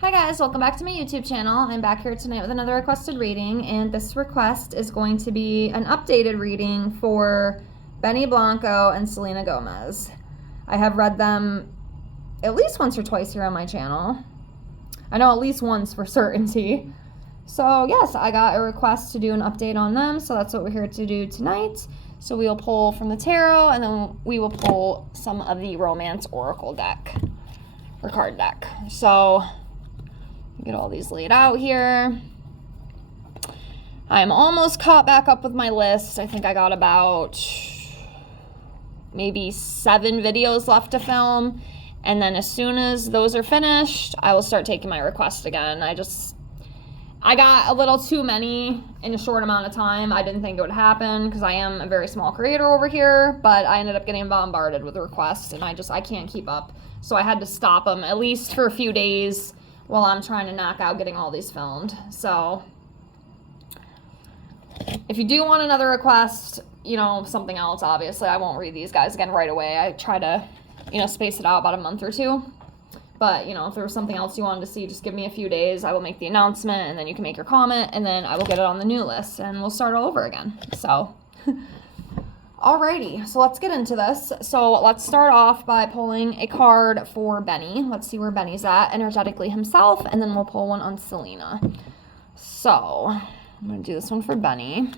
Hi guys, welcome back to my YouTube channel. I'm back here tonight with another requested reading, and this request is going to be an updated reading for Benny Blanco and Selena Gomez. I have read them at least once or twice here on my channel. I know at least once for certainty. So yes, I got a request to do an update on them, so that's what we're here to do tonight. So we will pull from the tarot, and then we will pull some of the Romance Oracle deck, or card deck. So get all these laid out here. I'm almost caught back up with my list. I think I got about maybe 7 videos left to film. And then as soon as those are finished, I will start taking my request again. I got a little too many in a short amount of time. I didn't think it would happen because I am a very small creator over here, but I ended up getting bombarded with requests and I can't keep up. So I had to stop them at least for a few days while I'm trying to knock out getting all these filmed. So if you do want another request, something else, obviously I won't read these guys again right away. I try to, space it out about a month or two. But, if there was something else you wanted to see, just give me a few days. I will make the announcement, and then you can make your comment, and then I will get it on the new list, and we'll start all over again. So, alrighty, so let's get into this. So let's start off by pulling a card for Benny. Let's see where Benny's at energetically himself, and then we'll pull one on Selena. So, I'm going to do this one for Benny.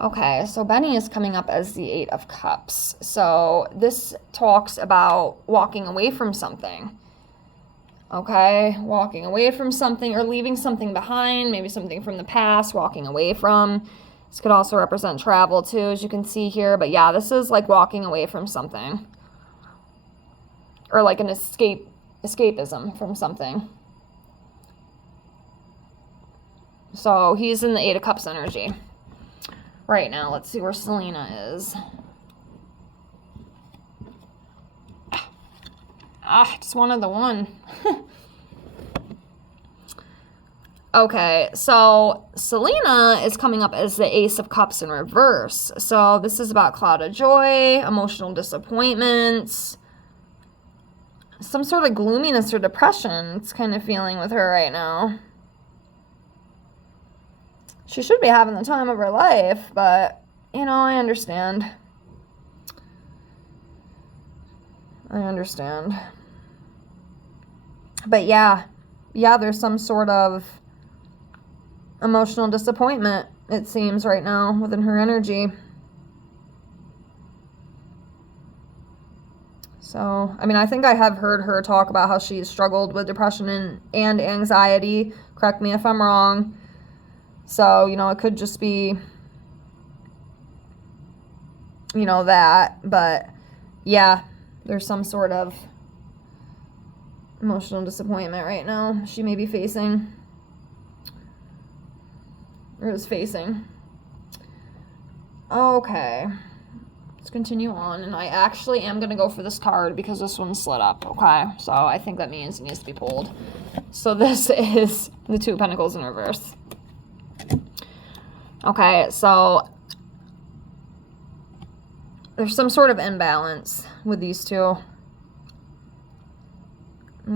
Okay, so Benny is coming up as the 8 of Cups. So this talks about walking away from something. Okay, walking away from something or leaving something behind, maybe something from the past, walking away from. This could also represent travel too, as you can see here. But yeah, this is like walking away from something. Or like an escapism from something. So he's in the 8 of Cups energy right now. Let's see where Selena is. Just wanted the one. Okay, so Selena is coming up as the Ace of Cups in reverse. So this is about cloud of joy, emotional disappointments, some sort of gloominess or depression it's kind of feeling with her right now. She should be having the time of her life, but, I understand. But yeah, there's some sort of emotional disappointment, it seems, right now within her energy. So, I think I have heard her talk about how she's struggled with depression and anxiety. Correct me if I'm wrong. So, it could just be, that. But, yeah, there's some sort of emotional disappointment right now she may be facing. Or is facing. Okay. Let's continue on. And I actually am going to go for this card because this one slid up. Okay. So, I think that means it needs to be pulled. So, this is the 2 of Pentacles in reverse. Okay, so there's some sort of imbalance with these two.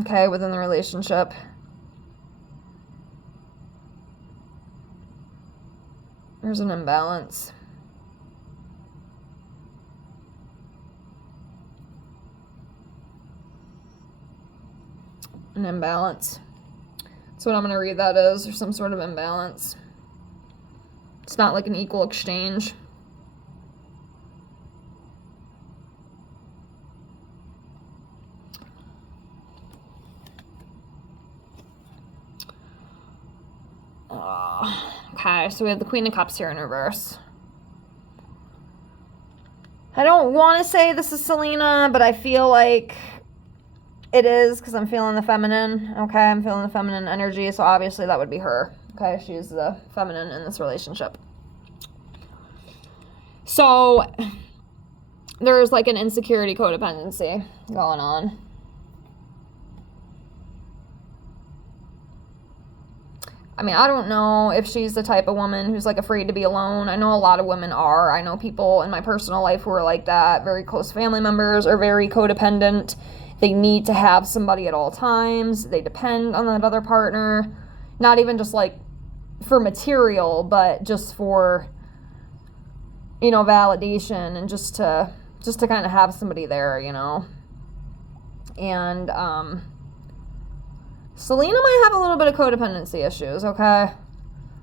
Okay, within the relationship. There's an imbalance. An imbalance. That's what I'm going to read that is. There's some sort of imbalance. It's not like an equal exchange. Okay, so we have the Queen of Cups here in reverse. I don't want to say this is Selena, but I feel like it is because I'm feeling the feminine. Okay, I'm feeling the feminine energy, so obviously that would be her. Okay, she's the feminine in this relationship. So, there's like an insecurity codependency going on. I don't know if she's the type of woman who's like afraid to be alone. I know a lot of women are. I know people in my personal life who are like that, very close family members, or very codependent, They need to have somebody at all times. They depend on that other partner. Not even just like for material, but just for, validation and just to kind of have somebody there, And Selena might have a little bit of codependency issues, okay?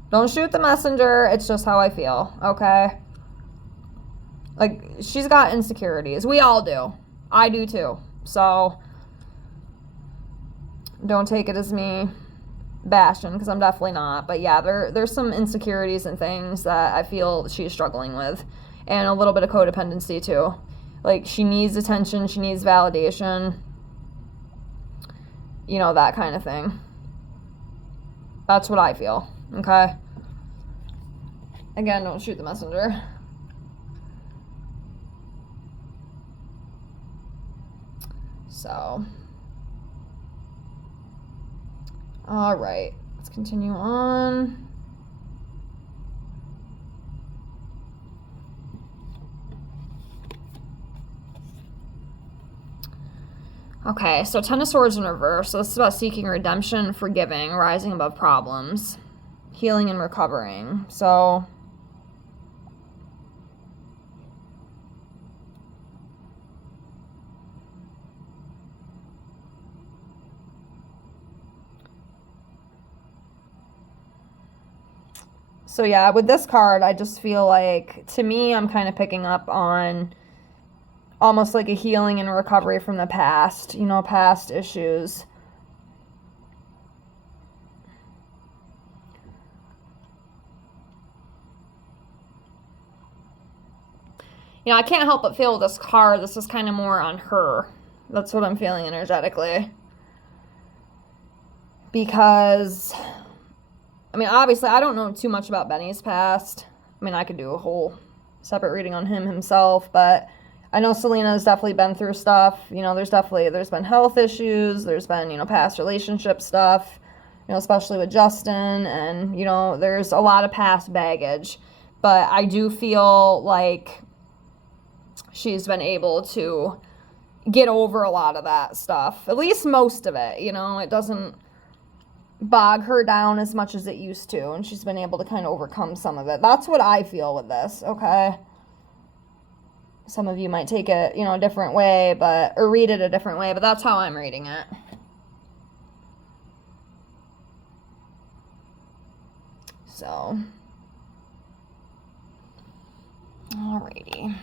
Don't shoot the messenger. It's just how I feel, okay? Like, she's got insecurities. We all do. I do too. So, don't take it as me bashing, because I'm definitely not. But yeah, there's some insecurities and things that I feel she's struggling with. And a little bit of codependency too. Like, she needs attention. She needs validation. That kind of thing. That's what I feel, okay? Again, don't shoot the messenger. So, all right, let's continue on. Okay, so Ten of Swords in reverse. So this is about seeking redemption, forgiving, rising above problems, healing and recovering. So yeah, with this card, I just feel like, to me, I'm kind of picking up on almost like a healing and recovery from the past, past issues. I can't help but feel with this card, this is kind of more on her. That's what I'm feeling energetically. Because, obviously, I don't know too much about Benny's past. I could do a whole separate reading on him himself, but I know Selena's definitely been through stuff. There's been health issues. There's been, past relationship stuff, especially with Justin. And, there's a lot of past baggage. But I do feel like she's been able to get over a lot of that stuff. At least most of it, It doesn't bog her down as much as it used to. And she's been able to kind of overcome some of it. That's what I feel with this, okay? Some of you might take it, a different way, or read it a different way, but that's how I'm reading it. So, alrighty.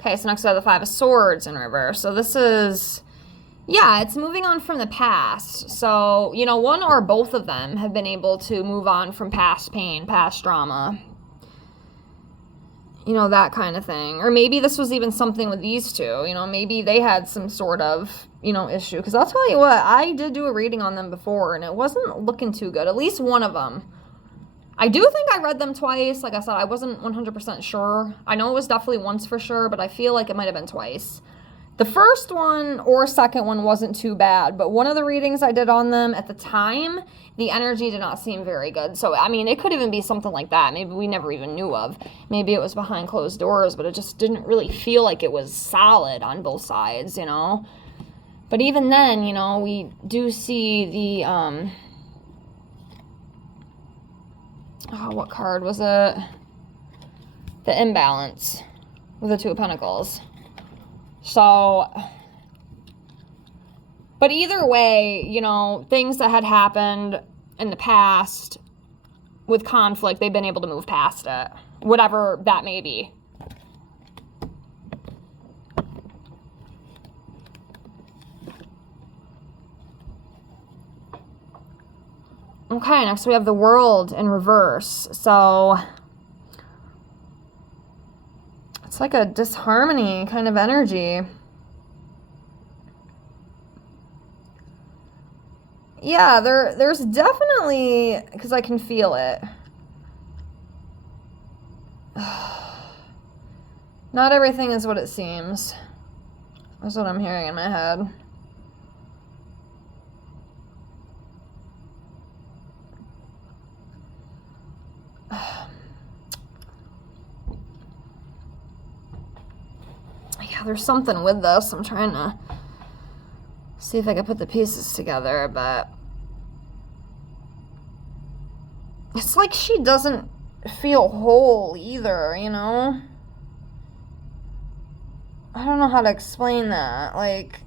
Okay, so next we have the Five of Swords in reverse. So this is, it's moving on from the past. So, one or both of them have been able to move on from past pain, past drama. That kind of thing. Or maybe this was even something with these two. Maybe they had some sort of, issue. Because I'll tell you what, I did do a reading on them before, and it wasn't looking too good. At least one of them. I do think I read them twice. Like I said, I wasn't 100% sure. I know it was definitely once for sure, but I feel like it might have been twice. The first one or second one wasn't too bad, but one of the readings I did on them at the time, the energy did not seem very good. So, it could even be something like that. Maybe we never even knew of. Maybe it was behind closed doors, but it just didn't really feel like it was solid on both sides, But even then, we do see the, what card was it? The imbalance with the Two of Pentacles. So, but either way, things that had happened in the past with conflict, they've been able to move past it. Whatever that may be. Okay, next we have the World in reverse. So, it's like a disharmony kind of energy. Yeah, there's definitely, because I can feel it. Not everything is what it seems. That's what I'm hearing in my head. there's something with this. I'm trying to see if I can put the pieces together, but it's like she doesn't feel whole either, you know? I don't know how to explain that. Like,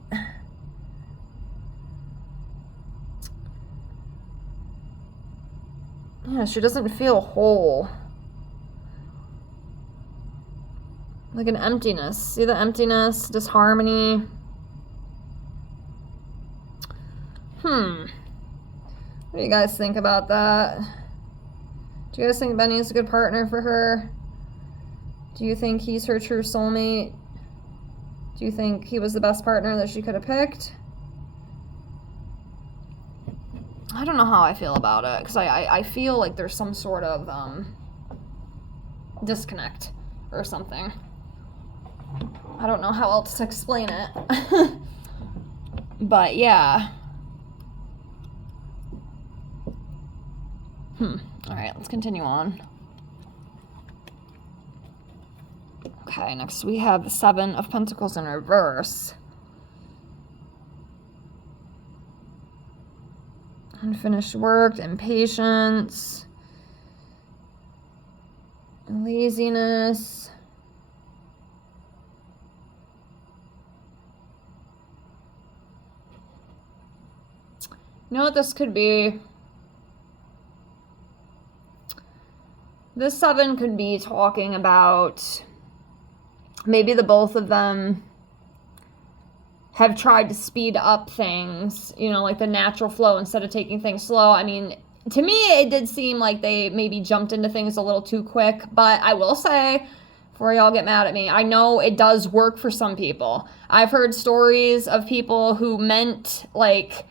yeah, she doesn't feel whole. Like an emptiness. See the emptiness, disharmony. What do you guys think about that? Do you guys think Benny is a good partner for her? Do you think he's her true soulmate? Do you think he was the best partner that she could have picked? I don't know how I feel about it, because I feel like there's some sort of disconnect or something. I don't know how else to explain it. But yeah. Alright, let's continue on. Okay, next we have the Seven of Pentacles in reverse. Unfinished work, impatience, laziness. You know what this could be? This seven could be talking about maybe the both of them have tried to speed up things, you know, like the natural flow instead of taking things slow. I mean, to me, it did seem like they maybe jumped into things a little too quick, but I will say, before y'all get mad at me, I know it does work for some people. I've heard stories of people who meant, like,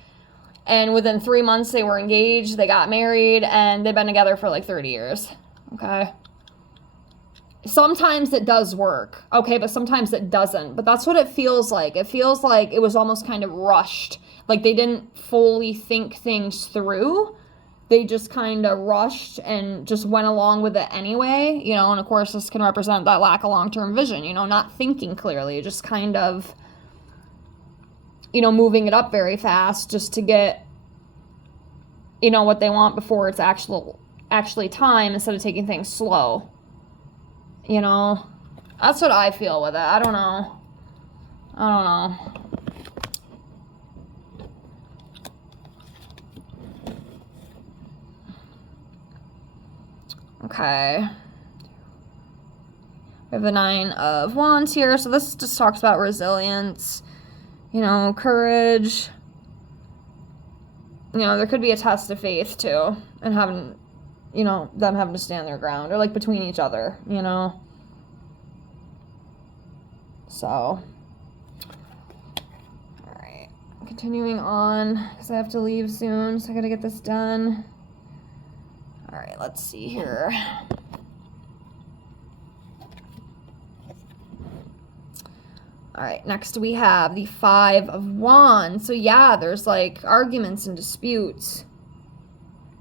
and within 3 months they were engaged, they got married, and they've been together for like 30 years. Okay. Sometimes it does work, okay, but sometimes it doesn't. But that's what it feels like. It feels like it was almost kind of rushed. Like they didn't fully think things through. They just kind of rushed and just went along with it anyway, you know, and of course this can represent that lack of long-term vision, you know, not thinking clearly, just kind of, you know, moving it up very fast just to get, you know, what they want before it's actually time instead of taking things slow. You know, that's what I feel with it. I don't know. Okay. We have the Nine of Wands here. So this just talks about resilience, you know, courage. You know, there could be a test of faith too, and having, you know, them having to stand their ground, or like between each other, you know. So, all right, continuing on, because I have to leave soon, so I gotta get this done. All right, let's see here. All right, next we have the Five of Wands. So yeah, there's like arguments and disputes.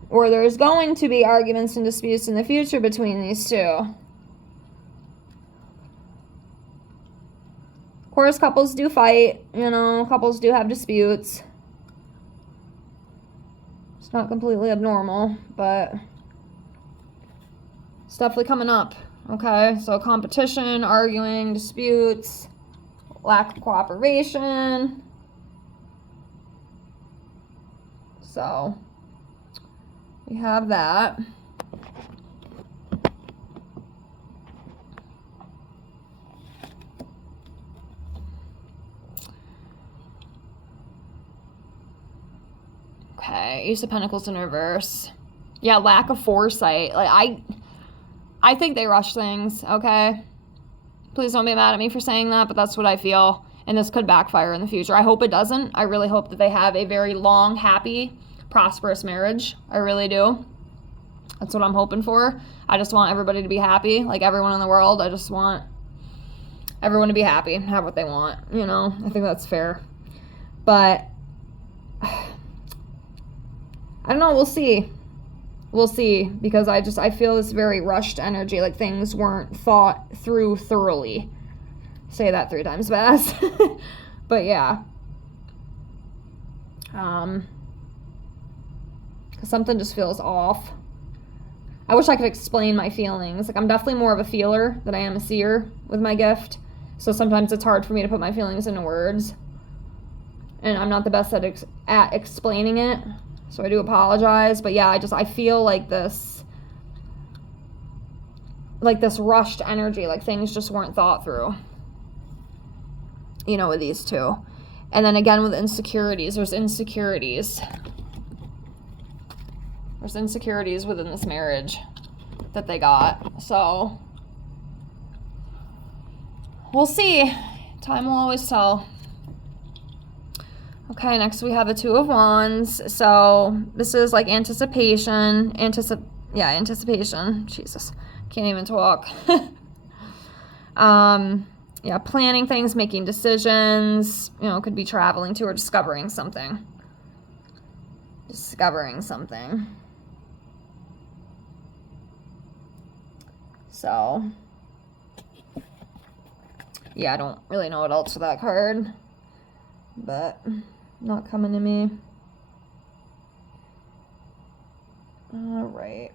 Or there's going to be arguments and disputes in the future between these two. Of course, couples do fight, you know, couples do have disputes. It's not completely abnormal, but it's definitely coming up, okay? So competition, arguing, disputes, lack of cooperation. So we have that. Okay, Ace of Pentacles in reverse. Yeah, lack of foresight. Like I think they rush things, okay? Please don't be mad at me for saying that, but that's what I feel. And this could backfire in the future. I hope it doesn't. I really hope that they have a very long, happy, prosperous marriage. I really do. That's what I'm hoping for. I just want everybody to be happy, like everyone in the world. I just want everyone to be happy and have what they want, you know? I think that's fair. But I don't know, we'll see. We'll see, because I feel this very rushed energy, like things weren't thought through thoroughly. say that 3 times fast. But yeah. Something just feels off. I wish I could explain my feelings. Like, I'm definitely more of a feeler than I am a seer with my gift. So sometimes it's hard for me to put my feelings into words. And I'm not the best at explaining it. So I do apologize. But yeah, I feel like this rushed energy, like things just weren't thought through, you know, with these two. And then again with insecurities, there's insecurities within this marriage that they got. So we'll see. Time will always tell. Okay, next we have the Two of Wands. So this is like anticipation. Anticipation. Jesus, can't even talk. Yeah, planning things, making decisions. You know, could be traveling to or discovering something. So, yeah, I don't really know what else for that card, but not coming to me. All right.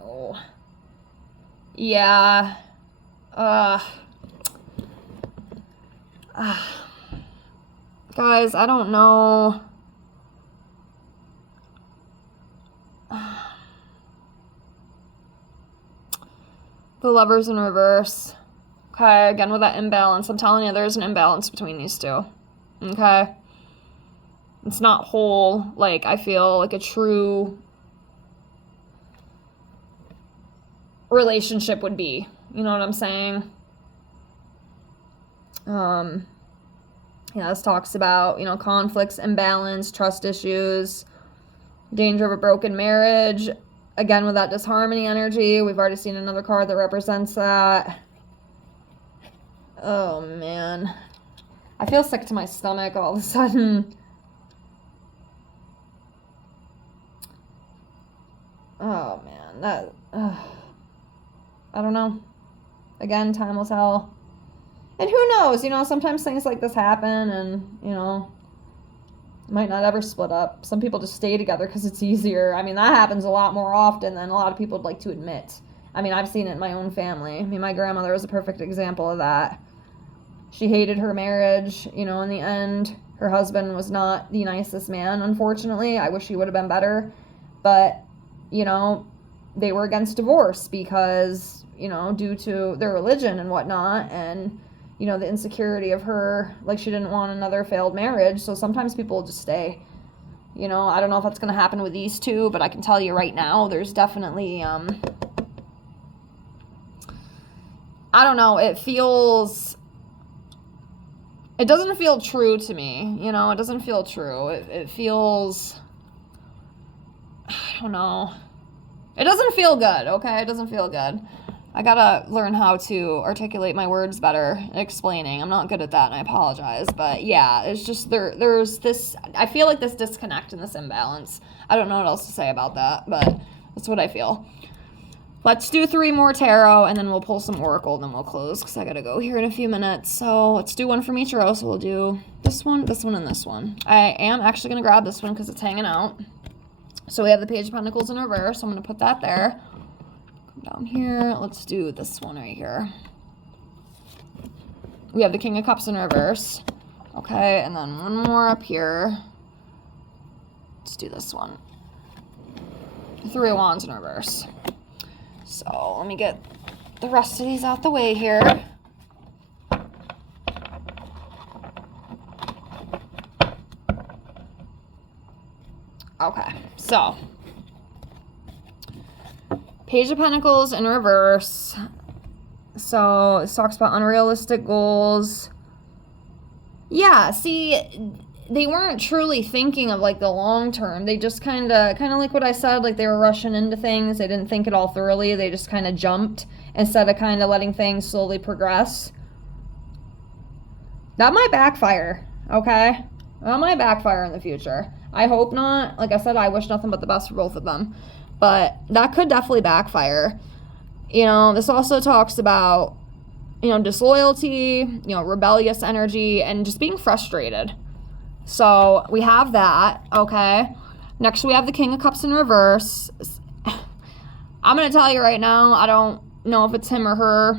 Oh. Yeah. Guys, I don't know. The Lovers in reverse. Okay, again with that imbalance. I'm telling you, there's an imbalance between these two. Okay? It's not whole, like, I feel like a true relationship would be. You know what I'm saying? Yeah, this talks about, you know, conflicts, imbalance, trust issues, danger of a broken marriage. Again, with that disharmony energy, we've already seen another card that represents that. Oh, man. I feel sick to my stomach all of a sudden. Oh, man. I don't know. Again, time will tell. And who knows? You know, sometimes things like this happen and, you know, might not ever split up. Some people just stay together because it's easier. I mean, that happens a lot more often than a lot of people would like to admit. I mean, I've seen it in my own family. I mean, my grandmother was a perfect example of that. She hated her marriage. You know, in the end, her husband was not the nicest man, unfortunately. I wish he would have been better. But, you know, they were against divorce because, you know, due to their religion and whatnot, and you know, the insecurity of her, like she didn't want another failed marriage. So sometimes people just stay. You know, I don't know if that's going to happen with these two, but I can tell you right now, there's definitely, I don't know, it doesn't feel true to me. You know, it doesn't feel true. It feels, I don't know. It doesn't feel good, okay? It doesn't feel good. I gotta learn how to articulate my words better explaining. I'm not good at that, and I apologize. But yeah, it's just there's this, I feel like this disconnect and this imbalance. I don't know what else to say about that, but that's what I feel. Let's do 3 more tarot, and then we'll pull some oracle, and then we'll close, because I gotta go here in a few minutes. So let's do one from each row. So we'll do this one, and this one. I am actually gonna grab this one because it's hanging out. So we have the Page of Pentacles in reverse. I'm gonna put that there. Down here, let's do this one right here. We have the King of Cups in reverse. Okay, and then one more up here. Let's do this one. 3 of Wands in reverse. So let me get the rest of these out the way here. Okay, so Page of Pentacles in reverse. So this talks about unrealistic goals. Yeah, see, they weren't truly thinking of like the long term. They just kind of like what I said, like they were rushing into things. They didn't think it all thoroughly. They just kind of jumped instead of kind of letting things slowly progress. That might backfire, okay? That might backfire in the future. I hope not. Like I said, I wish nothing but the best for both of them. but that could definitely backfire. This also talks about, disloyalty, rebellious energy, and just being frustrated. So we have that, okay? Next, we have the King of Cups in reverse. I'm going to tell you right now, I don't know if it's him or her.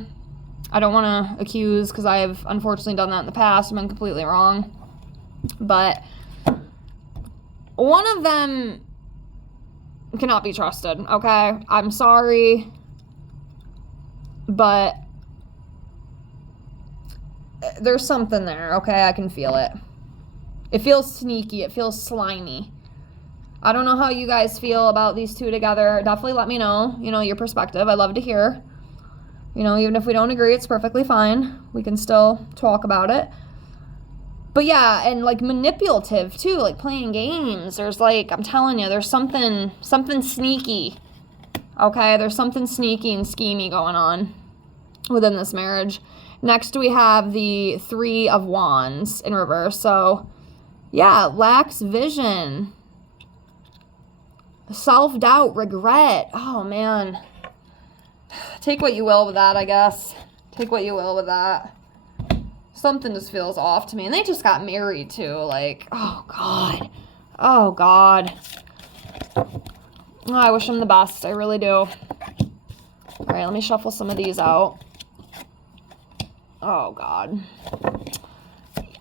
I don't want to accuse, because I have unfortunately done that in the past. I've been completely wrong. But one of them cannot be trusted, okay? I'm sorry, but there's something there, okay? I can feel it. It feels sneaky. It feels slimy. I don't know how you guys feel about these two together. Definitely let me know, your perspective. I love to hear. Even if we don't agree, it's perfectly fine. We can still talk about it. But yeah, and like manipulative too, like playing games. There's like, I'm telling you, there's something sneaky. Okay, there's something sneaky and schemy going on within this marriage. Next, we have the Three of Wands in reverse. So yeah, lacks vision, self-doubt, regret. Oh man. Take what you will with that, I guess. Take what you will with that. Something just feels off to me. And they just got married too. Like, oh God. Oh God. Oh, I wish them the best. I really do. All right, let me shuffle some of these out. Oh God.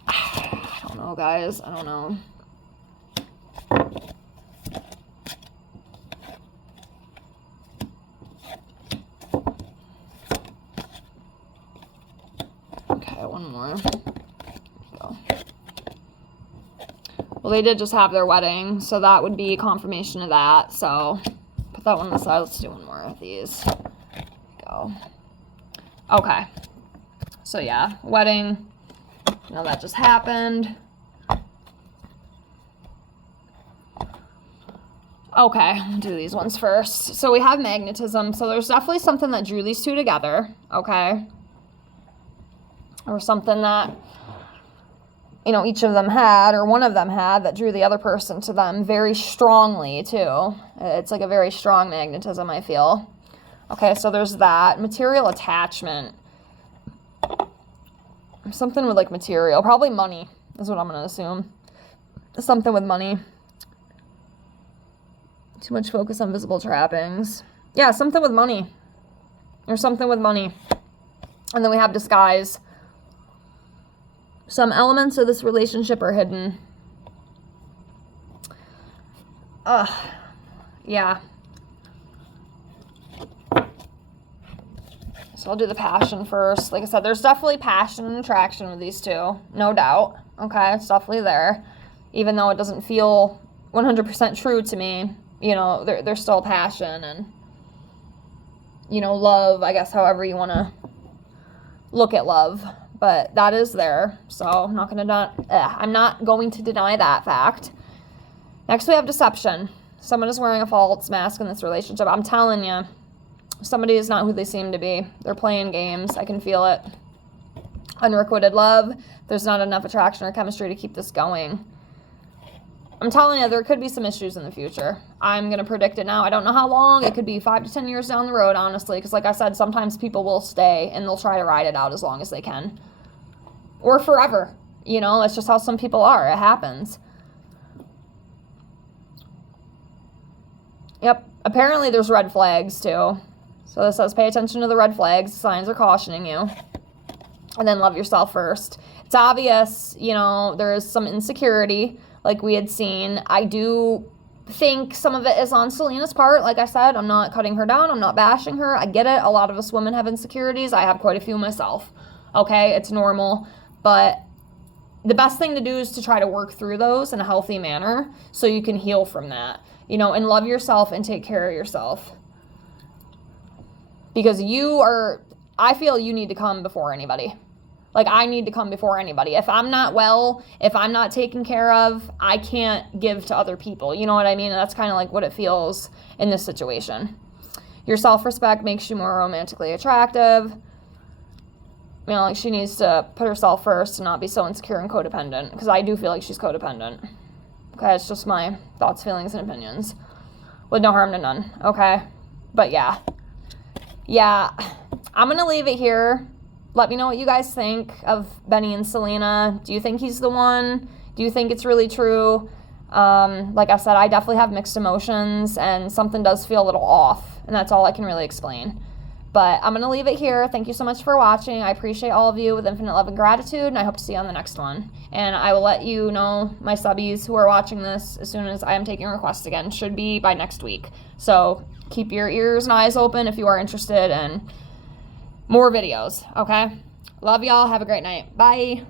I don't know, guys. I don't know. Okay, one more. Go. Well, they did just have their wedding, so that would be confirmation of that. So put that one aside. Let's do one more of these. Go. Okay. So yeah, wedding. That just happened. Okay, I'll do these ones first. So we have magnetism. So there's definitely something that drew these two together. Okay. Or something that, each of them had, or one of them had, that drew the other person to them very strongly, too. It's like a very strong magnetism, I feel. Okay, so there's that. Material attachment. Something with, like, material. Probably money is what I'm going to assume. Something with money. Too much focus on visible trappings. Yeah, something with money. Or something with money. And then we have disguise. Some elements of this relationship are hidden. Yeah. So I'll do the passion first. Like I said, there's definitely passion and attraction with these two. No doubt. Okay, it's definitely there. Even though it doesn't feel 100% true to me, there's still passion and, love, I guess, however you want to look at love. But that is there, so I'm not going to deny that fact. Next, we have deception. Someone is wearing a false mask in this relationship. I'm telling you, somebody is not who they seem to be. They're playing games. I can feel it. Unrequited love. There's not enough attraction or chemistry to keep this going. I'm telling you, there could be some issues in the future. I'm going to predict it now. I don't know how long. It could be 5 to 10 years down the road, honestly, because like I said, sometimes people will stay and they'll try to ride it out as long as they can. Or forever. That's just how some people are. It happens. Yep. Apparently there's red flags, too. So this says, pay attention to the red flags. Signs are cautioning you. And then love yourself first. It's obvious, there is some insecurity, like we had seen. I do think some of it is on Selena's part. Like I said, I'm not cutting her down. I'm not bashing her. I get it. A lot of us women have insecurities. I have quite a few myself. Okay, it's normal. But the best thing to do is to try to work through those in a healthy manner so you can heal from that, and love yourself and take care of yourself. Because I feel you need to come before anybody. Like, I need to come before anybody. If I'm not well, if I'm not taken care of, I can't give to other people. You know what I mean? And that's kind of like what it feels in this situation. Your self-respect makes you more romantically attractive. Like she needs to put herself first and not be so insecure and codependent. Because I do feel like she's codependent. Okay, it's just my thoughts, feelings, and opinions. with no harm to none, okay? But yeah, I'm gonna leave it here. Let me know what you guys think of Benny and Selena. Do you think he's the one? Do you think it's really true? Like I said, I definitely have mixed emotions, and something does feel a little off, and that's all I can really explain. But I'm going to leave it here. Thank you so much for watching. I appreciate all of you with infinite love and gratitude, and I hope to see you on the next one. And I will let you know, my subbies who are watching this, as soon as I am taking requests again. Should be by next week. So keep your ears and eyes open if you are interested in more videos, okay? Love y'all. Have a great night. Bye.